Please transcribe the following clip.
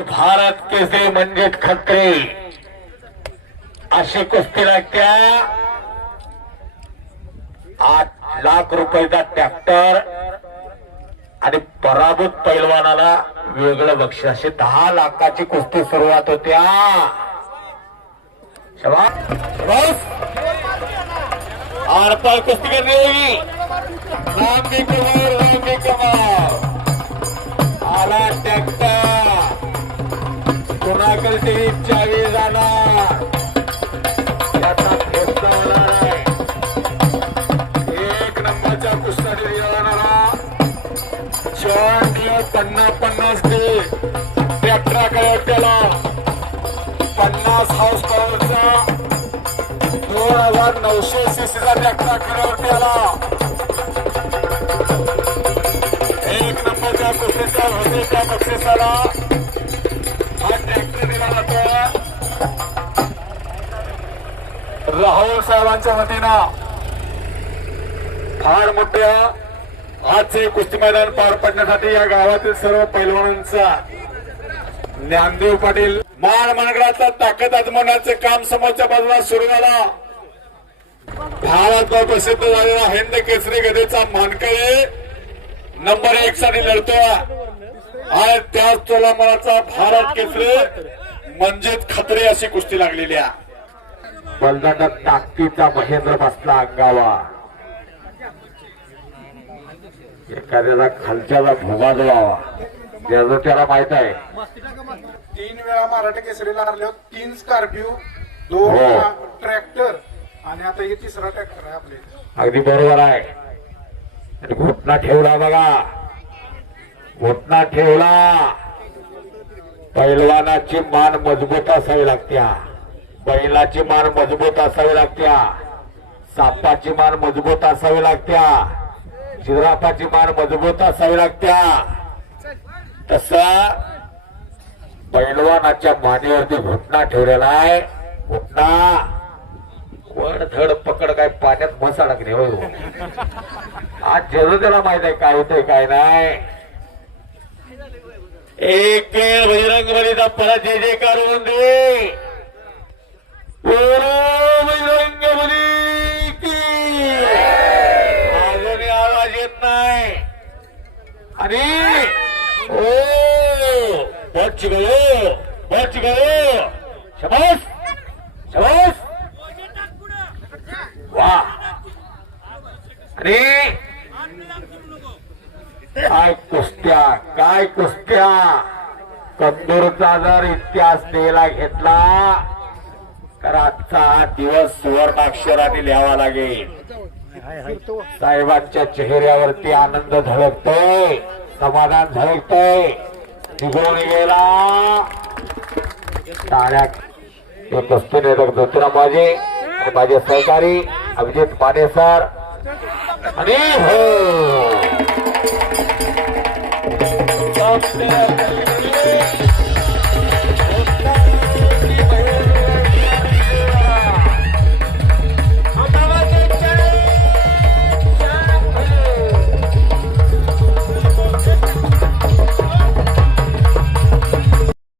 भारत केसरी म्हणजे खत्री अशी कुस्ती लागत्या। 8 लाख रुपयाचा ट्रॅक्टर आणि पराभूत पैलवानाला वेगळं बक्षीस, अशी 10 लाखाची कुस्ती सुरुवात होत्या। शाबास आरपार कुस्ती करनी होगी। लांबी कमर आला ट्रॅक्टर, कोणाकडे चावी जाणार याचा फेसला होणार आहे। 1 नंबरच्या कुस्ती जाणारा 50 ते ट्रॅक्टराकडे त्याला 50 हाऊस पॉवरचा 2900 सीसीचा ट्रॅक्टराकडे त्याला 1 नंबरच्या कुस्तीच्या होते त्या बक्षिसाला हा ट्रॅक्टर दिला जातो। राहुल साहेबांच्या वतीनं फार मोठ्या आजचे कुस्ती मैदान पार पडण्यासाठी या गावातील सर्व पैलवानांचा ज्ञानदेव पाटील मान मनगडाचा ताकद आजमावण्याचे काम समोरच्या बाजूला सुरू झाला। भारतभर प्रसिद्ध झालेला हिंद केसरी गदेचा मानकरी नंबर 1 साठी लढतो आणि त्याच तोलामानाचा भारत केसरी म्हणजेच खत्री अशी कुस्ती लागलेली आहे। बलदांडा ताकदीचा महेंद्र बसला अंगावा, एखाद्याला खालच्याला भुगा द्यावा त्याचं त्याला माहित आहे। 3 वेळा मराठी केसरीला हरले, 3 स्कॉर्पिओ, 2 ट्रॅक्टर आणि आता हे 3रा ट्रॅक्टर आहे आपले। अगदी बरोबर आहे। घोटना ठेवला बघा, घोटना ठेवला। पैलवानाची मान मजबूत असावी लागत्या, बैलाची मान मजबूत असावी लागत्या, सापाची मान मजबूत असावी लागत्या, जिराफाची मान मजबूत असावी लागत्या। तसा पैलवानाच्या मानेवरती घोटना ठेवलेला आहे। घोटना वड धड पकड, काय पाण्यात मसा लागणे हो। आज जरूर त्याला माहित आहे काय होतंय काय नाही। एक बजरंग बलीचा परत जय जयकार होऊन दे। बजरंग बली की अजूनही आवाज येत नाही आणि ओ बच गयो, बच गयो। शाबास शाबास वाह। आणि काय कुस्त्या, काय कुस्त्या। कंदूरचा जर इतिहास लिहिला घेतला तर आजचा हा दिवस सुवर्णाक्षराने लिहावा लागेल। साहेबांच्या चेहऱ्यावरती आनंद झळकतोय, समाधान झळकतोय। निघून गेला टाळ्या कुस्ती नेतक ज्योतिराव माझे आणि माझे सहकारी अभिजित माने सर आणि हो